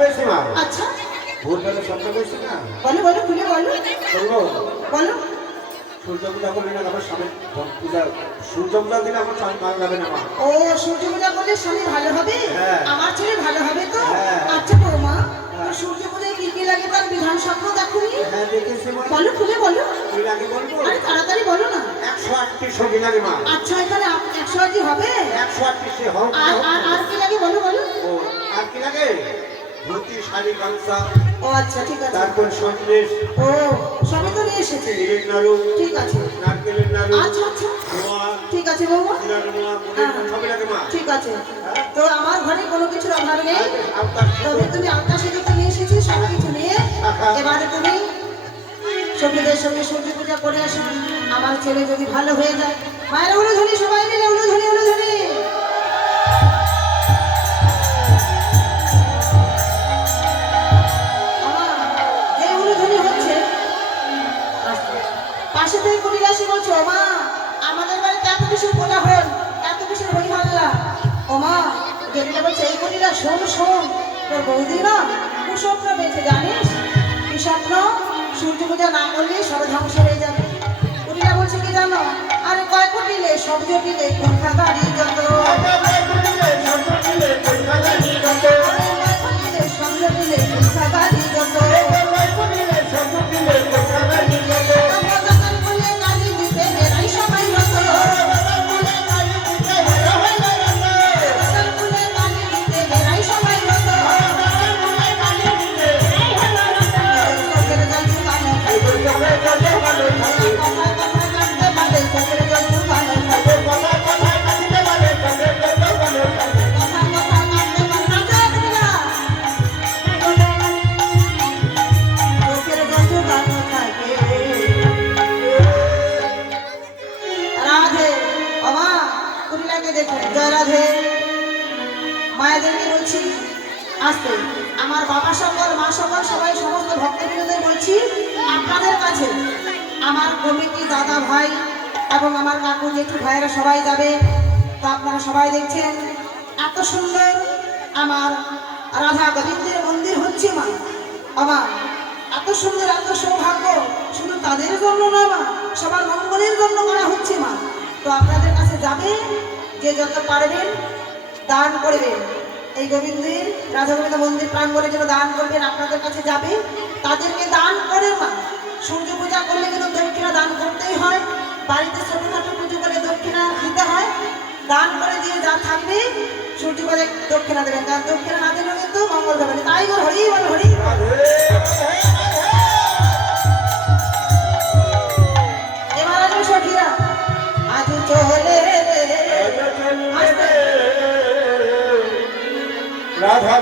পেয়েছি মা। আচ্ছা ভোরবেলা স্বপ্ন পেয়েছি না। বলো বলো খুলে বলো বলবো বলো। সূর্য পূজা করলে না আমার স্বামী পূজা, সূর্য পূজা দিলে আমার স্বামী ভালো যাবে না মা। ও সূর্য পূজা করলে স্বামী ভালো হবে? হ্যাঁ। আমার ছেলে ভালো হবে তো? হ্যাঁ। আচ্ছা বৌমা, সূর্য পূজায় কি কি লাগে তার বিধান স্বপ্ন দেখুনি? হ্যাঁ দেখেছি মা। বলো খুলে বলো। কি লাগে বলবো? আরে তাড়াতাড়ি বলো না। 108টি সবজি লাগে মা। আচ্ছা এখানে 108টি হবে? 108টি হোক। আর কি লাগে বলো বলো। ও আর কি লাগে? ধুতি, শাড়ি, গামছা। ও আচ্ছা ঠিক আছে। তারপর সন্দেশ। ও সবই তো নিয়ে এসেছে। তিলের নাড়ু। ঠিক আছে। নারকেলের নাড়ু। আচ্ছা আচ্ছা নোয়া। ঠিক আছে বৌমা। জিরার নোয়া, মুড়ির নোয়া, সবই লাগে মা। ঠিক আছে। তো আমার ঘরে কোনো কিছুর অভাব নেই। আপনার তবে তুমি আত্মা সেদিক নিয়ে এসেছি সব কিছু নিয়ে। এবারে তুমি সখীদের সঙ্গে সূর্য পূজা করে আসো। আমার ছেলে যদি ভালো হয়ে যায়। মায়ের উলুধ্বনি সবাই মিলে উলুধ্বনি উলুধ্বনি। যে উলুধ্বনি হচ্ছে পাশে থেকে কবিরাশি বলছো মা আমাদের বাড়িতে এত কিসের কোলাহল, এত কিসের হই হাল্লা। ও মা যেটা বলছে এই কবিরা শোন শোন, তোর বৌদি না কুস্বপ্ন পেয়েছে জানিস? কি স্বপ্ন? সূর্য পূজা না করলে সব ধ্বংস হয়ে যাবে। কবিরা বলছে কি জানো? আরে কয় কোটিলে সব জটিলে কোথা গাড়ি যত, কয় কোটিলে সব জটিলে কোথা গাড়ি যত, মায়েদেরকে বলছি আসতে, আমার বাবা সকল মা সকল সবাই সমস্ত ভক্তবৃন্দদের বলছি আপনাদের কাছে আমার কমিটি দাদা ভাই এবং আমার কাকু জেঠু ভাইয়েরা সবাই যাবে। তো আপনারা সবাই দেখছেন এত সুন্দর আমার রাধা গোবিন্দের মন্দির হচ্ছে মা। আমার এত সুন্দর এত সৌভাগ্য শুধু তাদের জন্য না মা, সবার মঙ্গলের জন্য করা হচ্ছে মা। তো আপনাদের কাছে যাবে, যে যত পারবেন দান করবেন। এই গোবিন্দের রাধা গোবিন্দ মন্দির প্রাঙ্গণে যেন দান করবেন, আপনাদের কাছে যাবে তাদেরকে দান করে মা। সূর্য পূজা করলে কিন্তু দক্ষিণা দান করতেই হয়, বাড়িতে ছোটখাটো পুজো করে দক্ষিণা দিতে হয়। দান করে দিয়ে যা থাকবে সূর্য পূজায় দক্ষিণা দেবেন, কারণ দক্ষিণা না দিলেও কিন্তু মঙ্গল হবে না। তাই বল হরি বল হরি। এবার আসবে সখীরা আজ চলে রাধা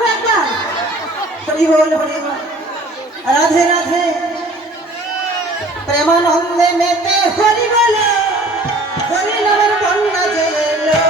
আরো একবার হরি বল হরি বল রাধে রাধে প্রেমানন্দে মেতে হরি বল হরি নামের বন্যা যে এলো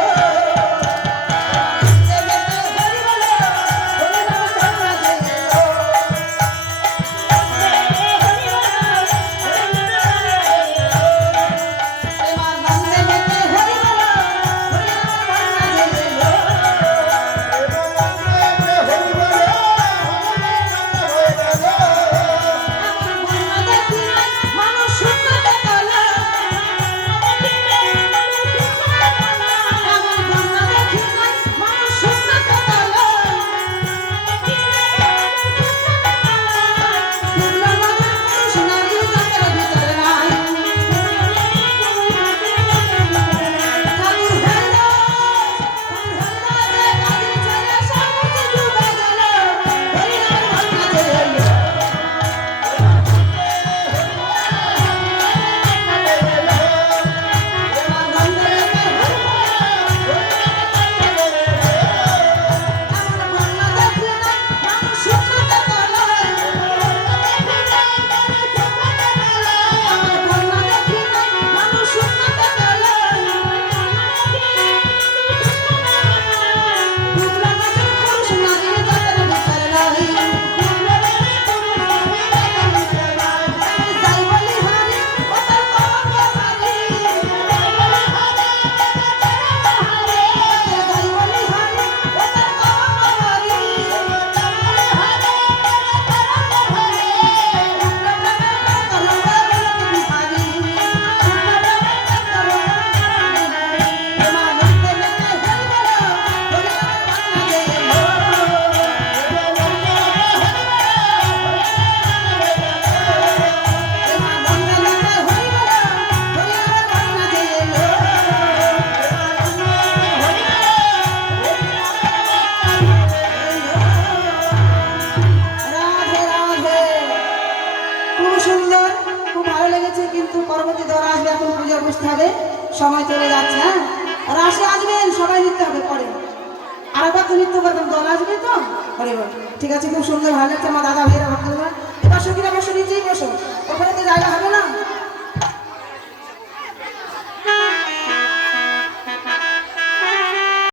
সময় চলে যাচ্ছে। হ্যাঁ রাশে আসবেন সবাই নিতে হবে পরে আর একবার তো নৃত্য করবেন দল আসবে তো হরে বল ঠিক আছে খুব সুন্দর ভালো লাগছে আমার দাদা ভাইয়েরা ভক্ত এবার সখীরা বসো নিচেই বসো ওখানে তো জায়গা হবে না